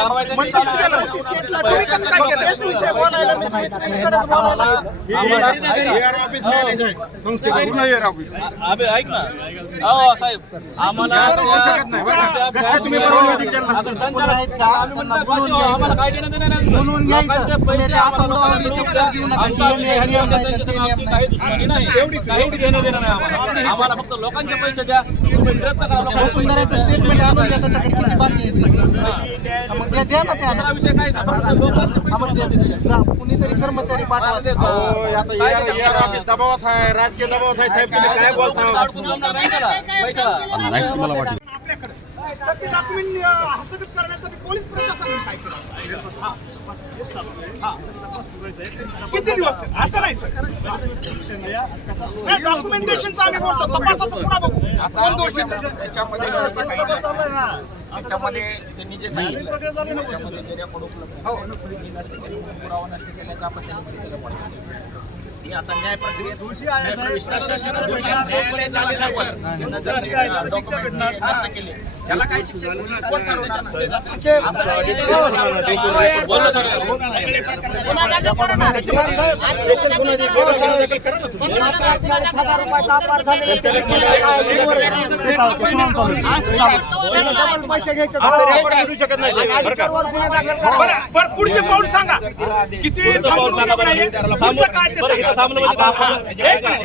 कारवाई त्यांनी मग कसं केलं? चालू केली. तुम्ही कसं काय केलं? तेच विषय बोलायला मी इकडेच बोलायला. आम्हाला- अबे ऐक ना. हो साहेब आम्हाला आता संचालक आम्ही म्हणलं पाहिजे, आम्हाला काय देणं देणं नाही. लोकांचे पैसे आम्हाला लोकांना. आमचा हे नियम काही दुश्मनी नाही. देणं आम्हाला. आम्हाला फक्त लोकांचे पैसे द्या. तुम्ही प्रयत्न करा लोकांचे वसुंधराचं स्टेटमेंट आणून द्या त्याच्याकडे किती बाकी आहे? मग द्या द्या ना दुसरा विषय काय नाही, फक्त लोकांचे पैसे कुणीतरी कर्मचारी पाठवा मला देतो. काय करणार? दबावात आहे राजकीय दबावात आहे साहेब तुम्ही काय बोलता अडकून जमणार नाही त्याला. पैशाला. आपल्याकडे तर ते डॉक्युमेंट हस्तगत करण्यासाठी पोलीस किती दिवस? असं नाही सर. डॉक्युमेंटेशनचं आम्ही बोलतो. तपासाचं पुन्हा बघू. कोण दोषी? त्याच्यामध्ये त्यांनी जे सांगितलं त्याच्यामध्ये पुरावा नष्ट केल्याचा आपण ती आता न्याय त्याला कोण. पैसे घ्यायचे पुढचे पाऊल सांगा किती काय ते सांगा थांबलं म्हणजे काय?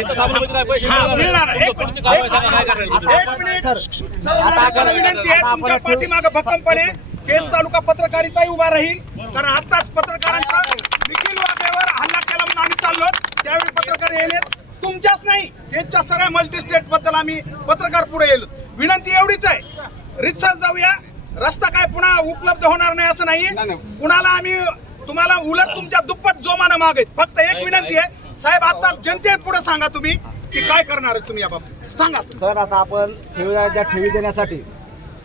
विनंती आहे तुमच्या पाठीमागे भक्कमपणे केस तालुका पत्रकारिता उभा राहील. कारण आताच पत्रकारांचा निखिल वाघेवर हल्ला केला म्हणून आम्ही चाललो त्यावेळी पत्रकार येईल. तुमच्याच नाही केसच्या सगळ्या मल्टी स्टेटबद्दल आम्ही पत्रकार पुढे येलो विनंती एवढीच आहे. रितसर जाऊया. रस्ता काय पुन्हा उपलब्ध होणार नाही असं नाही. कुणाला आम्ही तुम्हाला उलट तुमच्या दुप्पट जोमानं मागेत. फक्त एक विनंती आहे साहेब आता जनते पुढे सांगा तुम्ही की काय करणार आहे तुम्ही याबाबत सांगा सर आता आपण ठेवीदाराच्या ठेवी देण्यासाठी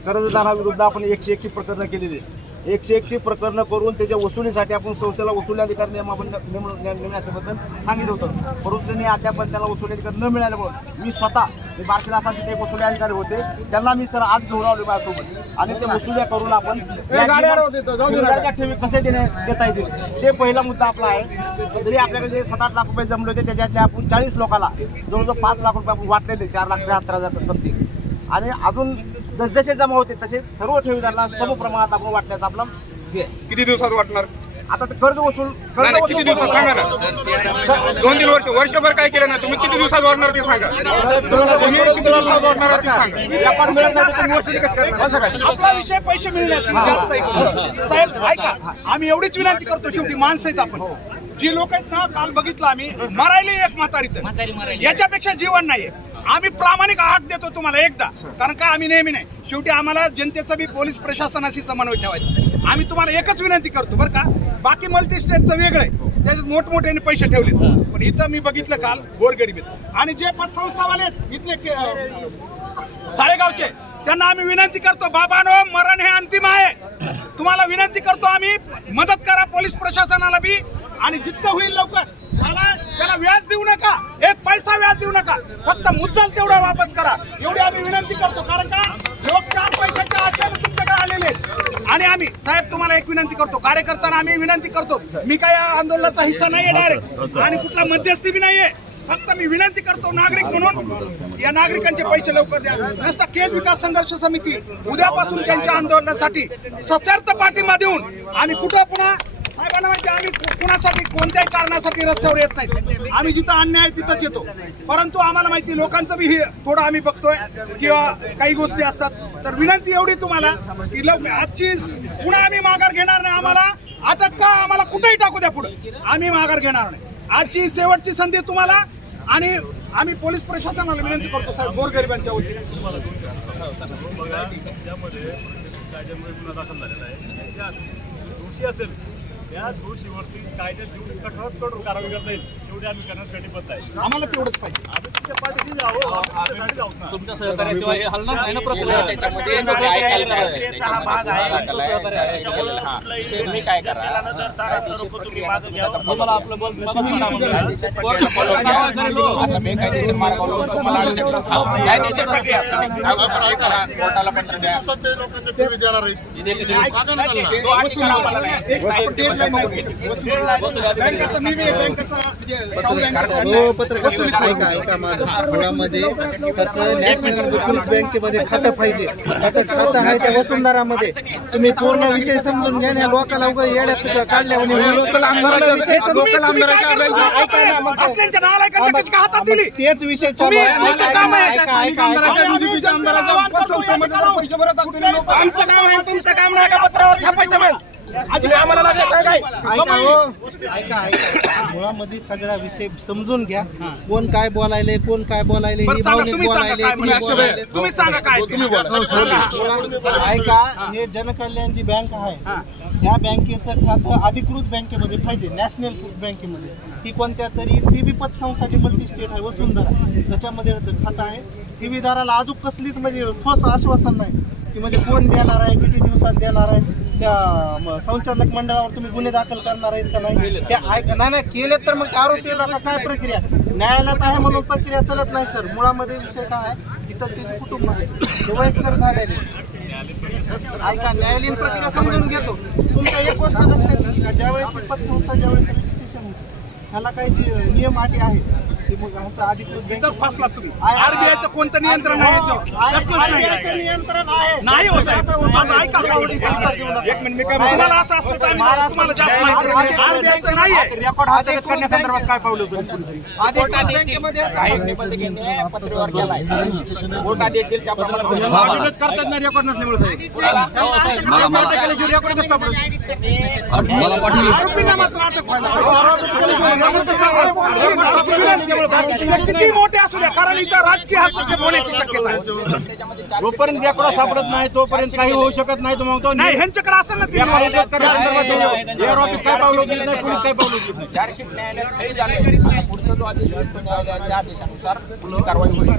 कर्जदाराविरुद्ध आपण एकशे एकची प्रकरणं केलेली एकशे एकची प्रकरणं करून त्याच्या वसुलीसाठी आपण संस्थेला वसुली अधिकारी नेमण्याबद्दल सांगितलं होतं. परंतु त्यांनी अद्याप त्याला वसुली अधिकारी न मिळाल्यामुळे मी स्वतः मी बार्शीला असताना तिथे एक वसुली अधिकारी होते. त्यांना मी सर आज घेऊन आलो माझ्यासोबत. आणि ते वसुल्या करून आपण ठेवी कसे देण्या देता येतील? ते पहिला मुद्दा आपला आहे. जरी आपल्याकडे जे सात आठ लाख रुपये जमले होते त्याच्यातले आपण चाळीस लोकांना जवळजवळ पाच लाख रुपये आपण वाटलेले चार लाख त्र्याहत्तर हजार समथिंग. आणि अजून जसजसे जमा होते तसे सर्व ठेवीदारांना सम प्रमाणात आपण वाटण्याचा आपला हे आहे. किती दिवसात वाटणार आता ते कर्ज वसूल नाही, कर्ज नाही, वसूल किती दिवसात सांगा ना दोन तीन वर्ष वर्षभर काय केलं ना तुम्ही किती दिवसात वाढणार ते सांगा तुम्ही किती दिवसात वाढणार ते सांगा आपण मिळत नाही तर तुम्ही वसुली कशी करणार? असं काय? आपला विषय पैसे मिळण्याचा जास्त आहे. साहेब ऐका आम्ही एवढीच विनंती करतो शेवटी माणसं आहेत आपण जी लोक आहेत ना काल बघितलं आम्ही मरायली एक म्हातारी तर. याच्यापेक्षा जीवन नाहीये. आम्ही प्रामाणिक आहात देतो तुम्हाला एकदा. कारण का आम्ही नेहमी नाही. शेवटी आम्हाला जनतेचा बी पोलीस प्रशासनाशी समन्वय ठेवायचा आम्ही तुम्हाला एकच विनंती करतो बरं का बाकी मल्टी स्टेटचं वेगळं आहे. त्याच्यात मोठमोठ्याने पैसे ठेवलेत. पण इथं मी बघितलं काल गोरगरीब आहेत. आणि जे पतसंस्थावाले आहेत इथले के- साळेगावचे त्यांना आम्ही विनंती करतो बाबानो मरण हे अंतिम आहे. तुम्हाला विनंती करतो आम्ही मदत करा पोलीस प्रशासनाला बी. आणि जितकं होईल लवकर त्याला त्याला व्याज देऊ नका. एक पैसा व्याज देऊ नका. फक्त मुद्दल तेवढा वापस करा. एवढी आम्ही विनंती करतो. कारण का? लोक चार पैशाच्या आशेने तुमच्याकडे आलेले. आणि आम्ही साहेब तुम्हाला एक विनंती करतो. कार्यकर्त्यांना आम्ही विनंती करतो. मी काय या आंदोलनाचा हिस्सा नाहीये डायरेक्ट आणि कुठला मध्यस्थी बी नाहीये. फक्त मी विनंती करतो नागरिक म्हणून या नागरिकांचे पैसे लवकर द्या. नसता केज विकास संघर्ष समिती उद्यापासून त्यांच्या आंदोलनासाठी सशर्त पाठिंबा देऊन आम्ही कुठं पुन्हा साहेबांना माहिती आम्ही कुणासाठी कोणत्याही कारणासाठी रस्त्यावर येत नाही आम्ही जिथं अन्याय आहे तिथंच येतो. परंतु आम्हाला माहिती लोकांचं बी हे थोडं आम्ही बघतोय किंवा काही गोष्टी असतात. तर विनंती एवढी तुम्हाला की लव आजची पुन्हा आम्ही माघार घेणार नाही. आम्हाला अटक का आम्हाला कुठेही टाकू द्या पुढं. आम्ही माघार घेणार नाही. आजची शेवटची संधी तुम्हाला आणि आम्ही पोलीस प्रशासनाला विनंती करतो साहेब गोरगरिबांच्या वतीने. दोषी असेल त्या दोषीवरती कायद्यात जेवढी कठोरात कठोर कारवाई करता येईल तेवढी आम्ही करण्यासाठी बद्ध आहे. आम्हाला तेवढंच पाहिजे. आम्ही तुमच्या पाठीशी जावं त्याच्यासाठी आहोत ना तुमच्या सहकार्याशिवाय हे हलणार नाही ना प्रक्रिया? त्याच्यामध्ये काय सहकार्य ऐकायला आहे. काय? त्याच्यामध्ये भाग आलाय, हा. तुम्ही काय करा? कायदेशीर प्रक्रिया त्याचा तुम्हाला आपलं बल बघा म्हणा म्हणून. कायदेशीर प्रक्रिया follow करा. असं बेकायदेशीर मार्गावर तुम्हाला अडचण. हा, कायदेशीर प्रक्रिया तुम्ही हे कोर्टाला पत्र द्या. एक साईड deadline आहे. बँकेचं मी बँकेचा म्हणजे हो पत्रकार ऐका ऐका माझं. मुळामध्ये त्याचं नॅशनल बँकेमध्ये खातं पाहिजे. त्याचं खातं आहे त्या वसुंधरामध्ये. तुम्ही पूर्ण विषय समजून घ्या या लोकांना उगा येड्यात काढल्या म्हणे लोकल आमदाराच्या विषय लोकल आमदाराच्या ना तेच विषय चालू आहे. आहे. आमचं काम आहे. तुमचं काम नाही का पत्रावर छापायचं मग आधी आम्हाला लागेल सांगाय ऐका हो. ऐका मुळामध्ये सगळा विषय समजून घ्या. कोण काय बोलायले कोण काय बोलायले ही भावनिक बोलायले. तुम्ही सांगा काय ऐका हे जनकल्याण जी बँक आहे. त्या बँकेचं खातं अधिकृत बँकेमध्ये पाहिजे नॅशनल बँकेमध्ये. ही कोणत्या तरी ती बी पतसंस्थाची मल्टी स्टेट आहे वसुंधरा. त्याच्यामध्ये याचं खातं आहे. ठेवीदाराला अजून कसलीच म्हणजे ठोस आश्वासन नाही की म्हणजे कोण देणार आहे किती दिवसात देणार आहे. त्या संचालक मंडळावर तुम्ही गुन्हे दाखल करणार आहेत का नाही? ते ऐका नाही नाही केले तर मग आरोपी काय प्रक्रिया? न्यायालयात आहे म्हणून प्रक्रिया चलत नाही सर. मुळामध्ये विषय काय आहे? तिथलचे जे कुटुंब आहे ते वयस्कर झालेले ऐका न्यायालयीन प्रक्रिया समजून घेतो. तुमच्या एक गोष्ट लक्षात ज्यावेळेस पतसंस्था ज्यावेळेस रजिस्ट्रेशन होतं. ह्याला काही जे नियम अटी आहेत की मग ह्याचं अधिकृत इथं फसला तुम्ही आरबीआयचं कोणतं नियंत्रण आहे याच्यावर? कसलंच नाही. RBI नियंत्रण आहे नाही होत आहे. माझं ऐका एक मिनिट मी काय म्हणतो. तुम्हाला असं असतं तर आम्ही तुम्हाला जास्त माहिती आहे. आरबीआयचं नाही आहे. रेकॉर्ड करण्यासंदर्भात काय पावलं तुम्ही कोर्टात येतील. साहेब निबंधकांनी पत्रव्यवहार केलाय. कोर्टात येतील त्याप्रमाणे करतात नाही रेकॉर्ड नसल्यामुळे आरोपींना मात्र अटक व्हायला किती मोठे असू द्या कारण इथं राजकीय हस्तक्षेप होण्याची शक्यता आहे. जोपर्यंत रेकॉर्ड सापडत नाही तोपर्यंत काही होऊ शकत नाही तो मग तो नाही ह्यांच्याकडे असेल ना ते. एअर ऑफिस काय पावलं उचलत नाही पोलीस काय पावलं उचलत नाही. चार्जशीट न्यायालयात खरी झाली. आता पुढचा जो आदेश होईल तो न्यायालयाच्या आदेशानुसार पुढची कारवाई होईल.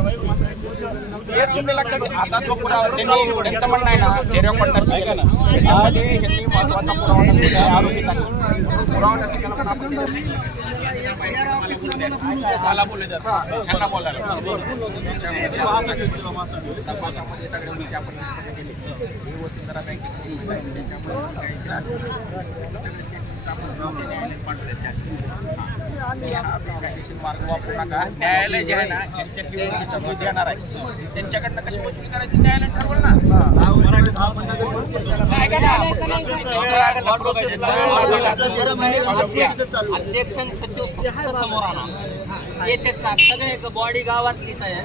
हेच तुम्ही लक्षात घ्या. आता जो पुरावा त्यांनी त्यांचं म्हणणं आहे ना ते रेकॉर्ड नसतं केलं त्याच्यामध्ये महत्त्वाचा पुरावा नसतो पुरावा केला पण आपण मला बोलले तर. ह्यांना बोलायला तपासामध्ये सगळ्या गोष्टी आपण निष्पन्न केली ही. वसुंधरा बँकेची योजना आहे. त्याच्यामध्ये काही त्याचं सगळे आपण न्यायालयात. हा. मार्ग वापरू नका. न्यायालय जे आहे ना यांच्या देणार आहे त्यांच्याकडनं कशी वसुली करायची न्यायालय ठरवलं ना. अध्यक्ष सचिव समोर आला येतेच का? सगळे बॉडी गावातलीच आहे.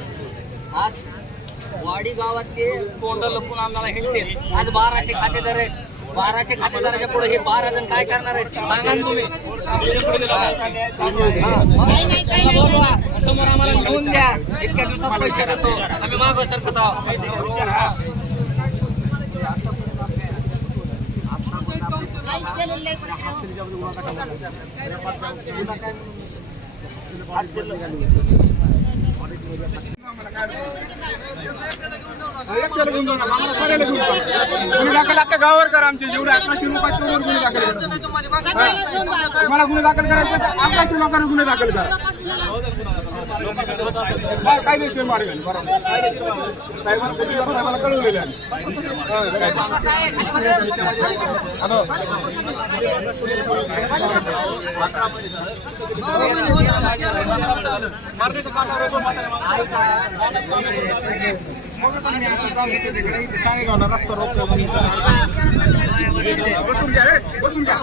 आज वाडी गावातले तोंड लपून आम्हाला हिंडते आज बाराशे खातेदार आहेत. बाराशे खातेदाराच्या पुढे हे बारा जण काय करणार आहेत? तुम्ही. समोर आम्हाला लिहून द्या. इतक्या दिवसात पैसे देतो. आम्ही मागं सरकत आहोत. गुन्हे दाखल अख्ख्या गावावर करा. आमचे जेवढे अकराशे लोकांचे तेवढे गुन्हे दाखल करा तुम्हाला गुन्हे दाखल करायचे तर अकराशे लोकांना गुन्हे दाखल करा. काय कायदेशीर मार्ग आहे, बरोबर साहेबांना सचिवांना साहेबांना कळवलेलं आहे. बसून घ्या ए, बसून घ्या.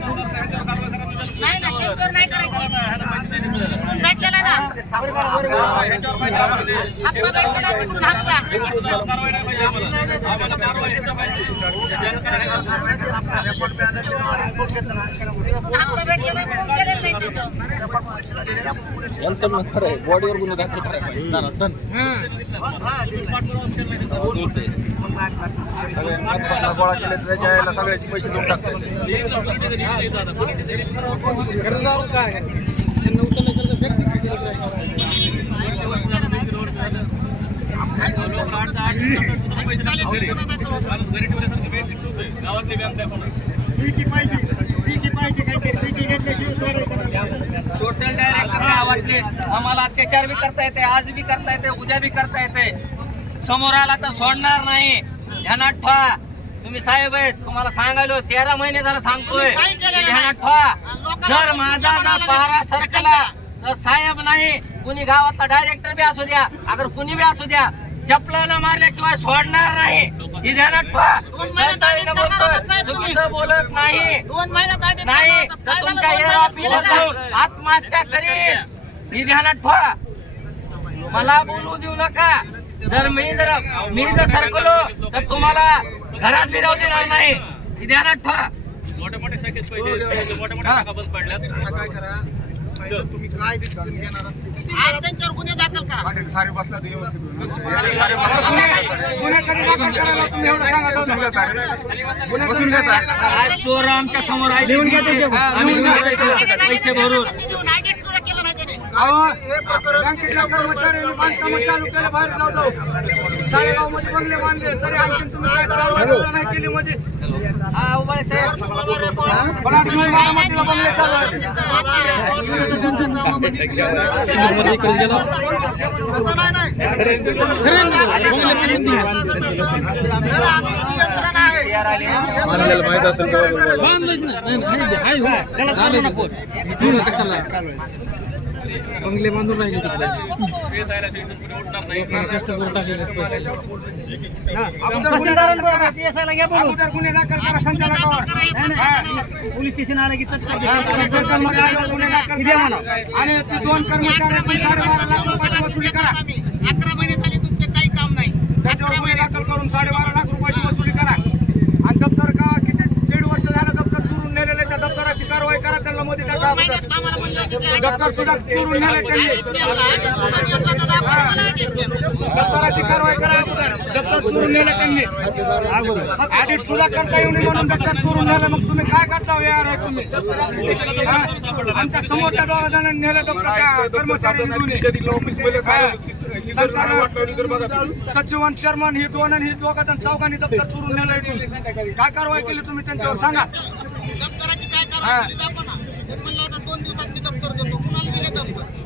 नाही ना त्यांच्यावर नाही करायचं. भेटलेला ना? हप्ता भेटलेला तिकडून हप्ता. हप्ता भेटलेला म्हणून केलेलं नाही यांचं खरं आहे बॉडीवर गुन्हे दाखल करायला गोळा केले तर त्याच्या यायला सगळ्याचे पैसे देऊन टाकतात गावातली बँक आहे पण टोटल डायरेक्टर गावातले आम्हाला अत्याचार बी करता येते आज बी करता येते उद्या बी करता येते. समोर आला तर सोडणार नाही. ध्यानात ठेवा. तुम्ही साहेब आहेत तुम्हाला सांगायलो तेरा महिने झालं सांगतोय. ध्यानात ठेवा. जर माझा जर पहारा सरकला तर साहेब नाही कुणी गावातला डायरेक्टर बी असू द्या अगर कुणी बी असू द्या चपलाला मारल्याशिवाय सोडणार नाही. ही ध्यानात बोलतोय चुकीचं बोलत नाही. नाही. तर काय तुमच्या? एअर जाऊन आत्महत्या करीन. ही ध्यानात ठेवा मला बोलू देऊ नका. जर मी जर मी जर सरकलो तर तुम्हाला घरात राहू देणार नाही. ही ध्यानात ठेवा मोठ्या मोठ्या शाखेत पैसे मोठ्या मोठ्या शाखा बंद पडल्यात तुम्ही काय डिसिजन घेणार आज त्यांच्यावर गुन्हे दाखल करा. पाटील सारे बसला तर व्यवस्थित गुन्हेगारी दाखल करायला तुम्ही एवढं सांगा बसून घ्या साहेब. आज चोर आमच्यासमोर आहे आम्ही पैसे भरून. बँकेतल्या कर्मचाऱ्यांनी बांधकाम चालू केलं बाहेर जाऊ जाऊ. साडेगावमध्ये बंगले बांधले तरी आणखी तुम्ही काय कारवाई सुद्धा नाही केली म्हणजे? हा बारामतीला बंगले बांधून राहिले संचालकावर पोलीस स्टेशन आलं की. आणि दोन कर्मचाऱ्यांची साडेबारा लाख रुपयाची वसुली करा. अकरा महिने झाले तुमचे काही काम नाही. गुन्हे दाखल करून साडेबारा लाख रुपयाची वसुली करा आणि दप्तर का किती दीड वर्ष झालं दप्तर चोरून नेलेले त्या दप्तराची कारवाई करा त्यांना मध्ये टाका दप्तर सुद्धा चोरून नेले त्यांनी दप्तराची कारवाई करा अगोदर दप्तर चोरून नेलं त्यांनी ऑडिट सुद्धा करता येऊ नये म्हणून दप्तर चोरून नेलं मग तुम्ही काय करता यार आहे तुम्ही हा? आमच्या समोरच्या दोघा जणांनी नेलं दप्तर त्या कर्मचाऱ्यांनी ऑफिसमध्ये सचिव आणि चेअरमन ही दोन आणि ही दोघा जण चौघांनी दप्तर चोरून नेलं. काय कारवाई केली तुम्ही त्यांच्यावर सांगा म्हणलं दोन दिवसात मी दप्तर देतो. कुणाला दिले दप्तर?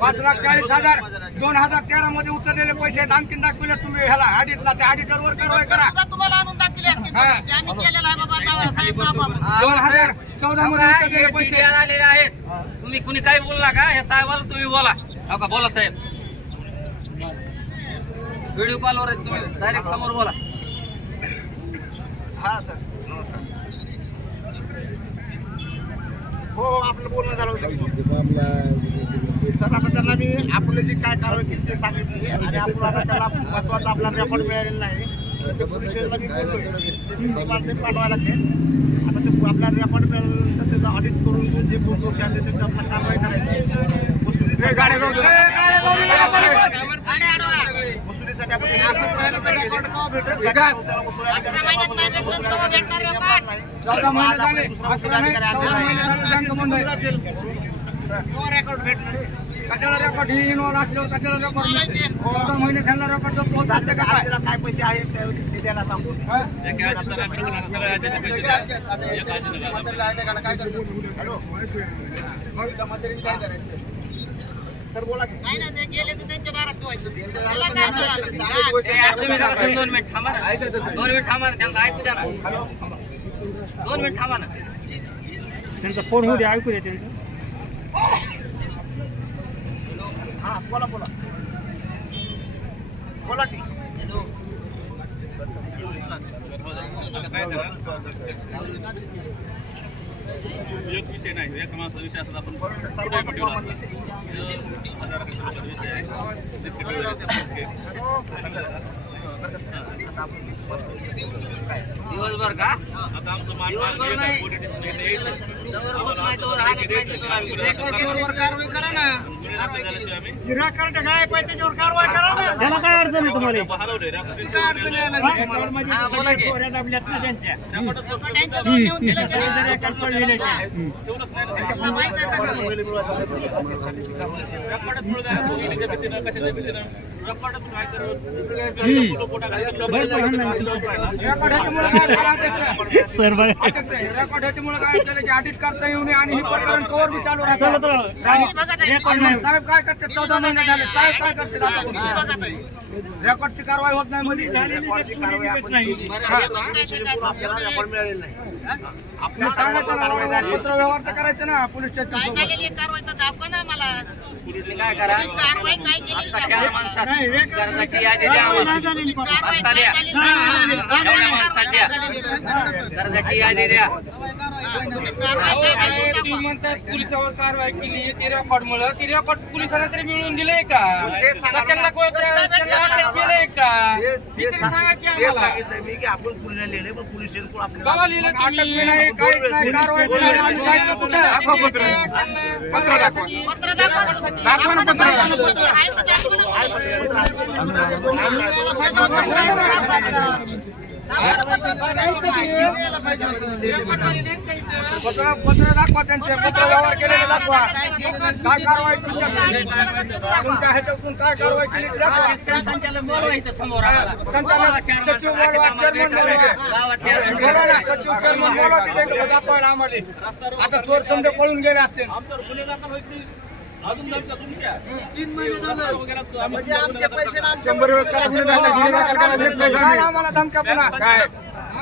पाच लाख चाळीस हजार दोन हजार तेरा मध्ये उचललेले पैसे. आणखीन दाखविले तुम्ही ह्याला ऑडिटला त्या ऑडिटर वर कारवाई करा. तुम्हाला आणून दाखवले असते हा. की आम्ही केलेलं आहे बाबा दावा साहेब दोन हजार चौदा मध्ये उचललेले पैसे आलेले आहेत. तुम्ही कुणी काही बोलू नका. हे साहेबाला तुम्ही बोला. हो का? बोला साहेब. व्हिडिओ कॉलवर आहेत तुम्ही. डायरेक्ट समोर बोला. हा सर. हो हो आपलं बोलणं झालं होतं. सर आता त्यांना मी आपलं जी काय कारवाई केली ते सांगितली आणि आपण आता त्याला महत्त्वाचा आपला रेकॉर्ड मिळालेला नाही. तर ते पोलीस स्टेशनला मी माणसे पाठवायला लागते आता ते आपला रेकॉर्ड मिळालं तर त्याचं ऑडिट करून जे दोषी असेल त्याची आपल्याला कारवाई करायची असंच राहिलं तर रेकॉर्ड अकरा महिन्यात नाही भेटलं तर तेव्हा भेटणार रेकॉर्ड चौदा महिने झाले. अकरा नाही, चौदा महिने झाले बँक बंद आहे. रेकॉर्ड भेटणार कशाला रेकॉर्ड ही इन्व्हॉल्व असल्यावर कशाला रेकॉर्ड चौदा महिने त्यांना रेकॉर्ड जर पोहोचते का? काय? आजीला काय पैसे आहेत ते- ते द्यायला सांगतो हा? एका आजीचा काय प्रकार आहे? सगळ्या आजीचे पैसे द्या. एका आजीला काय हॅलो? काय करायचं? सर बोला नाही ना ते गेले तर त्यांच्या दारात ठेवायचं. काय तुम्ही जरा समजून दोन मिनिट थांबा ना. दोन मिनिट थांबा ना त्यांना ऐकू द्या ना. दोन मिनिट थांबा ना. त्यांचा फोन होऊ द्या ऐकू द्या त्यांचं. हा बोला बोला. बोला की. एक विषय नाही. एक माणसाचा विषय असला आपण कुठेही हजार विषय आहे. ते? दिवसभर का आता आमचं मान- दिवसभर नाही. पुढे. कारवाई करा ना गुन्हेगार झाल्याशिवाय आम्ही जिरा कार्ड काय पाहिजे त्याच्यावर कारवाई करा ना त्याला काय अडचण आहे तुम्हाला काय अडचण आहे ना? हा, बोला की. रेकॉर्डच बघ. त्यांच्याजवळ नेऊन दिलं तरी ठेवलंच नाही ना. त्यांना माहीत आहे सगळं. की ऑडिट करता येऊ नये आणि हे प्रकरण कवर बी चालू राहतं. साहेब काय करते चौदा महिने झाले. साहेब काय करते बघा ताई. रेकॉर्डची कारवाई होत नाही म्हणजे तुम्ही सांगायचं पत्र व्यवहार तर करायचं ना पोलीस स्टेशन कारवाई तर दाखवा ना मला तुम्ही काय करा आता. चार माणसात कर्जाची यादी द्या आम्हाला. कारवाई आता द्या. काय झालेली आहे? एवढ्या माणसात द्या. कर्जाची यादी द्या तुम्ही काय दाखवा. म्हणतात पोलिसावर कारवाई केली ती रेकॉर्ड मुळे ती रेकॉर्ड पोलिसांना तरी मिळून दिलंय का का त्यांना कोण- त्यांना अटक केलंय का किती सांगा की आम्हाला? गावा लिहिलं तुम्ही? अटक बी नाही, काहीच नाही, कारवाई बी नाही, आम्ही जायचं कुठं? पत्र दाखवा. दाखवा ना पत्र. आहे तर दाखवा ना पत्र पत्र दाखवा त्यांचे पत्र व्यवहार केलेले दाखवा. काय कारवाई तुमच्या तुमच्या ह्याच्यातून काय कारवाई केली ते दाखवा. संचालक बोलवायचं समोर आम्हाला. संचालक सचिव बोलवा चेअरमन बोलवा गावातल्या बोला ना सचिव चेअरमन बोलवा तिथे दाखवायला आम्हाला. आता चोर समजा पळून गेले असतील. आम्हाला धमक्या पुन्हा?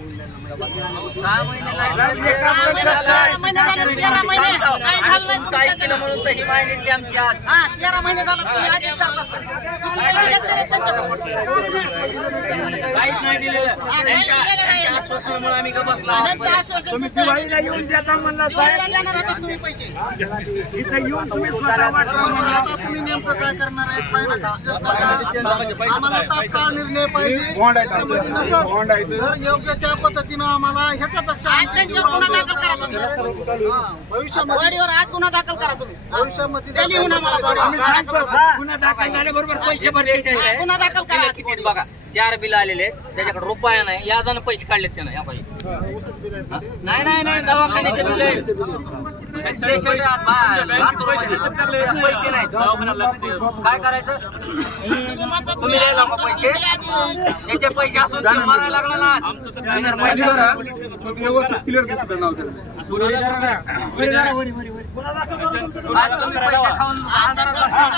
सहा महिने नाही झाले. काय म्हणून तर ही माहिती आमची आज तेरा महिने तुम्ही किती पैसे घेतलेले त्यांच्याकडून? काहीच नाही दिलेलं त्यांच्या त्यांच्या आश्वासनामुळे आम्ही का बसला आश्वासन तुम्ही दिवाळीला येऊन देता म्हणला दिवाळीला देणार तुम्ही पैसे येऊन तुम्ही स्वतः म्हणला. तुम्ही नेमकं काय करणार आहे आम्हाला तात्काळ निर्णय पाहिजे त्याच्यामध्ये नसेल तर योग्य त्या पद्धतीनं आम्हाला ह्याच्यापेक्षा आज त्यांच्यावर गुन्हा दाखल करा तुम्ही. हा, भविष्यामध्ये आज गुन्हा दाखल करा तुम्ही. भविष्यामध्ये ते लिहून आम्हाला बॉडी आम्ही सांगतो गुन्हा दाखल झाल्याबरोबर पैसे भरले पेशंट आहे गुन्हा दाखल करा. किती बघा? चार बिल आलेले आहेत. त्याच्याकडे रुपया नाही. याजानं पैसे काढलेत त्यानं या पाहिजे नाही नाही नाही. दवाखान्याचे बिल आहेत. आज त्याला पैसे नाहीत. काय करायचं? तुम्ही द्यायला नको पैसे. त्याचे पैसे असून मारायला लागला ना पैसे.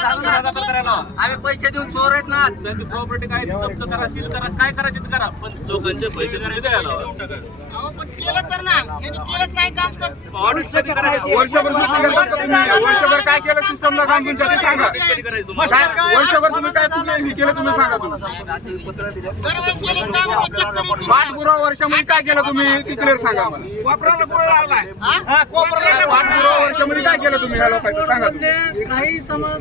आम्ही पैसे देऊन चोर आहेत ना आज. त्यांची प्रॉपर्टी काय जप्त करा सील करा काय करायचे ते करा. पण चौकांचे पैसे जरा द्यायला अहो, पण केलं तर ना. यांनी केलंच नाही काम तर. ऑडिट कधी करायची? वर्षभर काय केलं सिस्टमला काम तुमच्या सांगा. वर्षभर तुम्ही काय कुठलं हे केलं तुम्ही सांगा. तुम्ही. पाठपुरावा वर्षामध्ये काय केलं तुम्ही? क्लिअर सांगा वर्षामध्ये काय केलं तुम्ही ह्या लोकांचं सांगा तुम्ही. काही समज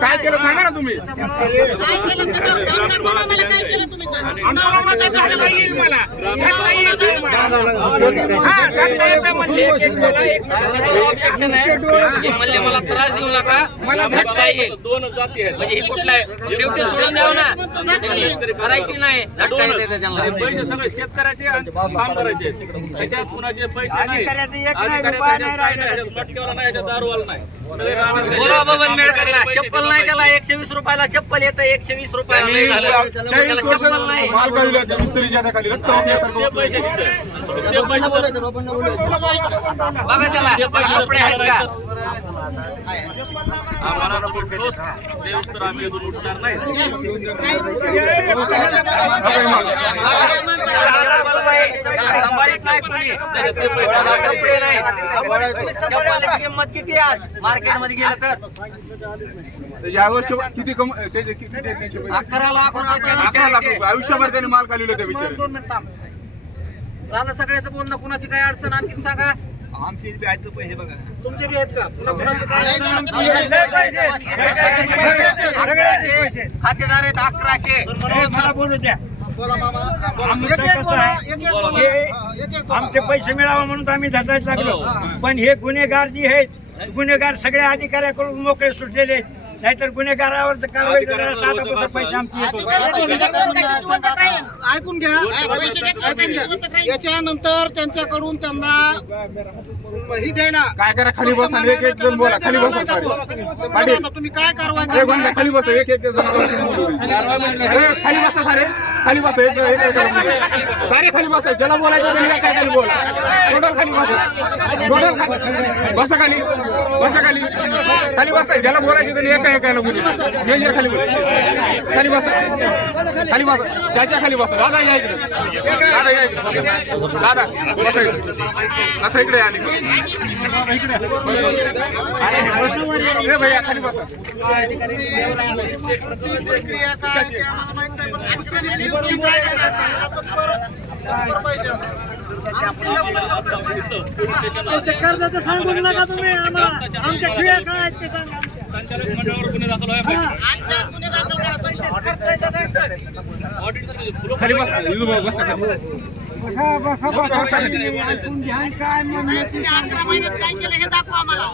काय केलं सांगा ना तुम्ही काय केलं त्याच्यावर काम दाखवा ना आम्हाला काय केलं तुम्ही तर. गुन्हा दाखल करा. गुन्हा दाखल करा. ऑब्जेक्शन आहे हे म्हणले मला त्रास देऊ नका मला येईल दोन जाती आहेत म्हणजे हे कुठला ड्युटी सोडून द्यावं ना करायची नाही. हे पैसे सगळे शेतकऱ्याचे आणि कामगाराचे त्याच्यात कुणाचे पैसे नाही. मटक्यावर दारूवाला चप्पल नाही. त्याला. एकशे वीस रुपयाला चप्पल येतं. एकशे वीस रुपयाला लय झालं. त्याला चप्पल नाही. बघा त्याला. कपडे आहेत का? आम्हाला नको ठोस देऊस तर आम्ही अजून उठणार नाही. नाही कोणी पैसे नाही किंमत किती आज मार्केटमध्ये गेलं तर यावर्षी किती कम किती अकरा लाख अकरा लाख आयुष्यभर त्याने माल खाली दोन मिनिट थांब झालं सगळ्याचं बोलणं कुणाची काय अडचण आणखी सांगा आमचे बी आहेत पैसे बघा तुमचे बी आहेत का पुन्हा कुणाचं काय अकराशे खातेदार आहेत अकराशे बोला हा, बोला. आमचे पैसे मिळावं म्हणून आम्ही झटायला लागलो पण हे गुन्हेगार जी आहेत गुन्हेगार सगळ्या अधिकाऱ्याकडून मोकळे सुटलेले आहेत. नाहीतर गुन्हेगारावर तर कारवाई करायला पैसे आमचे येत. ऐकून घ्या. याच्यानंतर त्यांच्याकडून त्यांना ही द्यायला काय करा खाली बसा एक एक जण बोला खाली बसा सारे तुम्ही काय कारवाई? खाली बसा एक एक जण खाली बसा सारे. खाली बस सारे खाली बस ज्याला बोलायचं त्यांनी काय खाली बोला. टोटल खाली बस. टोटल खाली बसा खाली. बसा खाली. खाली बस ज्याला बोलायचं त्याने एका एकायला बोलू. मेजर खाली बसा खाली बस. खाली बस. त्याच्याखाली बस. दादा या इकडे. दादा या इकडे. दादा बसा इकडे. बसा इकडे आली इकडे भैया खाली बसा. पुढची काय आम्हाला माहीत नाही पण कर्जाचं सांगू नका तुम्ही आम्हाला. आमच्या ठिया काय आहेत ते सांगा आमच्या. संचालक मंडळावर गुन्हे दाखल व्हायला पाहिजे. आजच्या गुन्हे दाखल करा ऑडिट खाली बसा बसा बसा, खाली ऐकून घ्या आणि काय तुम्ही अकरा महिन्यात काय केलं हे दाखवा आम्हाला.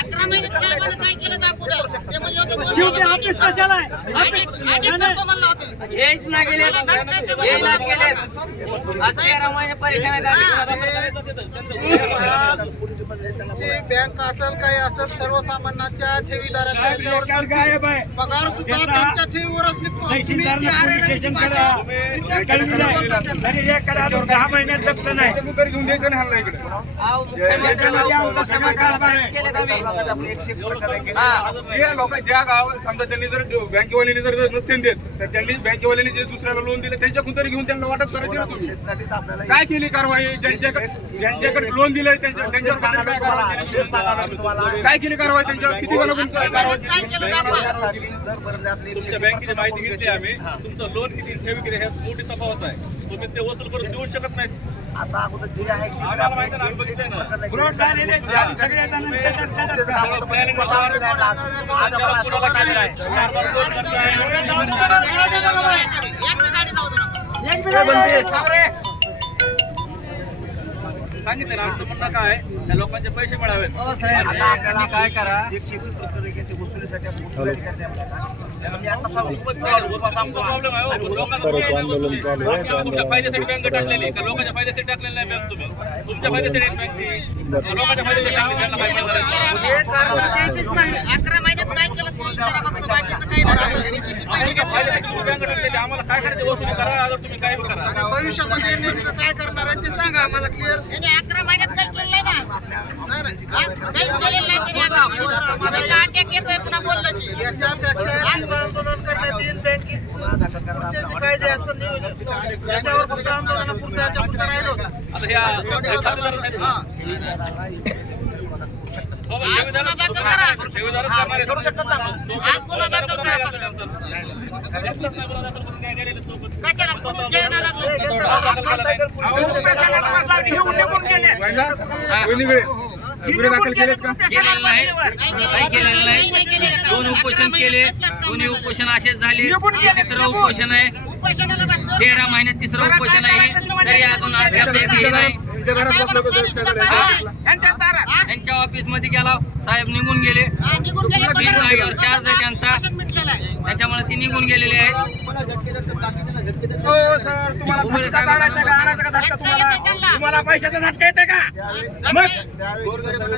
अकरा महिन्यात काय मला काय केलं दाखवू द्या. ते म्हणले होते दोन शेवटी ऑफिस कशाला आहे? म्हणलं होतं. हेच ना गेले. हे ना गेले. आज तेरा महिने परेशान आहेत. आम्ही. तुमची बँक असेल काय असेल सर्वसामान्यांच्या ठेवीदाराच्या याच्यावर. गायब आहे. पगार सुद्धा त्याचा त्यांच्या ठेवीवरच दहा महिन्यात जप्त नाही. घेऊन द्यायचं नाही हा. ज्या गावात समजा त्यांनी जर बँकेवाल्यांनी जर नसते देत तर त्यांनी बँकेवाल्यांनी जे दुसऱ्याला लोन दिलं त्यांच्याकडून तरी घेऊन त्यांना वाटप करायचे ना तुम्ही. काय केली कारवाई? ज्यांच्याकडे ज्यांच्याकडे लोन दिलंय त्यांच्या त्यांच्यावर काय कारवाई केली? काय केली कारवाई त्यांच्यावर? किती जणांकडून तुमच्या बँकेची माहिती घेतली आम्ही तुमचं लोन किती ठेवी किती ह्यात मोठी तफावत आहे तुम्ही ते वसूल करून देऊ शकत नाहीत आम्हाला माहिती आहे ना, आम्ही बघितलंय ना. फ्रॉड झालेले आहेत. सगळ्या जणांनी त्याच्यात त्याच्यात करा. सगळं planning नुसार संचालक कुणाला केलेलं आहे. कारभार कोण करतंय? एक सांगितलं ना आमचं म्हणणं काय आहे, त्या लोकांचे पैसे मिळावेत. हो काय करा? हो. तुमच्या फायद्यासाठी बँक टाकलेली का लोकांच्या फायद्यासाठी टाकलेली नाही बँक तुम्ही. तुमच्या फायद्यासाठी बँक लोकांच्या फायद्यासाठी टाकली त्यांना आम्हाला काय करायचं? वसुली करा तुम्ही काय करा? भविष्यामध्ये नेमकं काय करणार आहे ते सांगा आम्हाला क्लिअर अकरा महिन्यात काही केलं नाही ना नाही नाही हा? काहीच केलेलं नाही त्याने अकरा महिन्यात अटॅक येतोय पुन्हा बोललं की याच्यापेक्षा तीव्र आंदोलन करण्यात येईल बँकेत पुढचे जे काय जे असं नियोजन याच्यावर फक्त आंदोलनापुरतं याच्यापुरतं राहिलं होतं आता ह्या हे खातेदार आहेत ना हो, पण आज गुन्हा दाखल करा कशाला द्यायला लागलं गुन्हे दाखल केलेत का? केलेलं नाही. काही केलेलं नाही दोन उपोषण केले. दोन्ही उपोषण असेच झाले. हे तिसरं उपोषण आहे. तेरा महिन्यात तिसरं उपोषण आहे. तरी अजून अद्याप नाही. पाहिजे. त्यांच्या ऑफिसमध्ये गेला. साहेब निघून गेले. हा, निघून गेले पण तीन जागेवर चार्ज आहे त्यांचा. त्याच्यामुळे ते निघून गेलेले आहेत हो सर तुम्हाला उभळे झटका काढायचा का साहेबांना आणायचा का झटका झटका तुम्हाला. तुम्हाला पैशाचा झटका येते का हा, मग